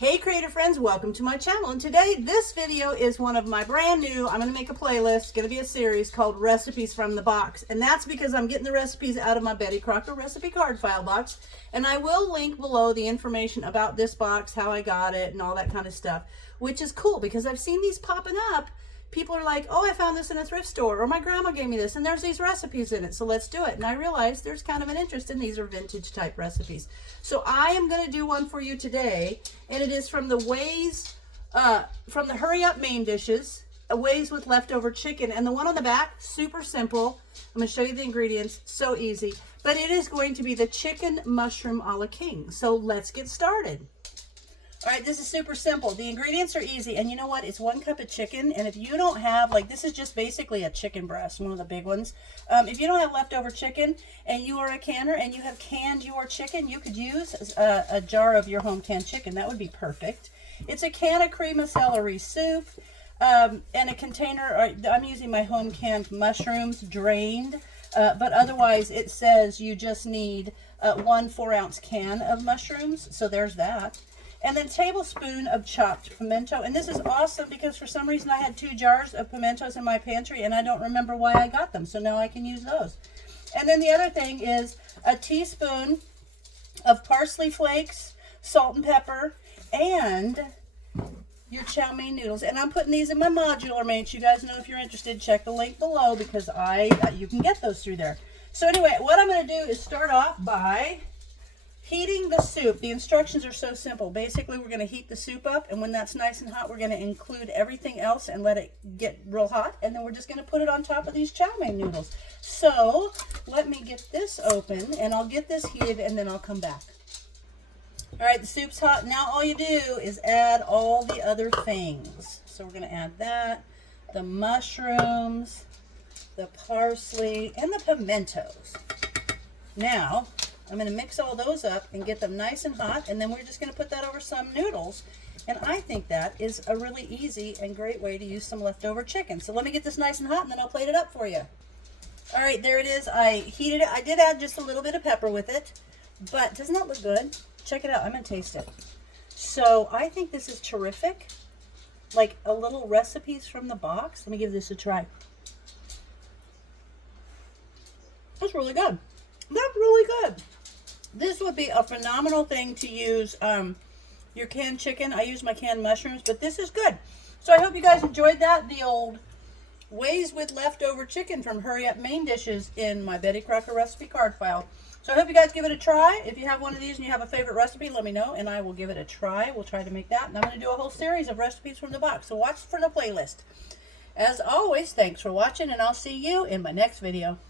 Hey creative friends, welcome to my channel, and today this video is one of my brand new, I'm going to make a playlist, going to be a series called Recipes from the Box, and that's because I'm getting the recipes out of my Betty Crocker recipe card file box, and I will link below the information about this box, how I got it, and all that kind of stuff, which is cool because I've seen these popping up. People are like, oh, I found this in a thrift store, or my grandma gave me this, and there's these recipes in it, so let's do it. And I realized there's kind of an interest in these are vintage type recipes. So I am going to do one for you today, and it is from the Ways, from the Hurry Up Main Dishes, Ways with Leftover Chicken. And the one on the back, super simple. I'm going to show you the ingredients, so easy. But it is going to be the chicken mushroom a la king. So let's get started. All right, this is super simple. The ingredients are easy, and you know what? It's 1 cup of chicken, and if you don't have, like, this is just basically a chicken breast, one of the big ones. If you don't have leftover chicken, and you are a canner, and you have canned your chicken, you could use a jar of your home canned chicken. That would be perfect. It's a can of cream of celery soup, and a container. I'm using my home canned mushrooms, drained, but otherwise it says you just need 1 4-ounce can of mushrooms, so there's that. And then tablespoon of chopped pimento. And this is awesome because for some reason I had 2 jars of pimentos in my pantry and I don't remember why I got them. So now I can use those. And then the other thing is a teaspoon of parsley flakes, salt and pepper, and your chow mein noodles. And I'm putting these in my modular mates. You guys know if you're interested, check the link below because you can get those through there. So anyway, what I'm going to do is start off by heating the soup. The instructions are so simple. Basically, we're going to heat the soup up, and when that's nice and hot, we're going to include everything else and let it get real hot, and then we're just going to put it on top of these chow mein noodles. So, let me get this open, and I'll get this heated, and then I'll come back. All right, the soup's hot. Now all you do is add all the other things. So we're going to add that, the mushrooms, the parsley, and the pimentos. Now, I'm going to mix all those up and get them nice and hot, and then we're just going to put that over some noodles. And I think that is a really easy and great way to use some leftover chicken. So let me get this nice and hot, and then I'll plate it up for you. All right, there it is. I heated it. I did add just a little bit of pepper with it, but doesn't that look good? Check it out. I'm going to taste it. So I think this is terrific. Like a little recipes from the box. Let me give this a try. That's really good. That's really good. This would be a phenomenal thing to use your canned chicken. I use my canned mushrooms, but this is good. So I hope you guys enjoyed that. The old Ways with Leftover Chicken from Hurry Up Main Dishes in my Betty Crocker recipe card file. So I hope you guys give it a try. If you have one of these and you have a favorite recipe, let me know, and I will give it a try. We'll try to make that. And I'm going to do a whole series of recipes from the box. So watch for the playlist. As always, thanks for watching, and I'll see you in my next video.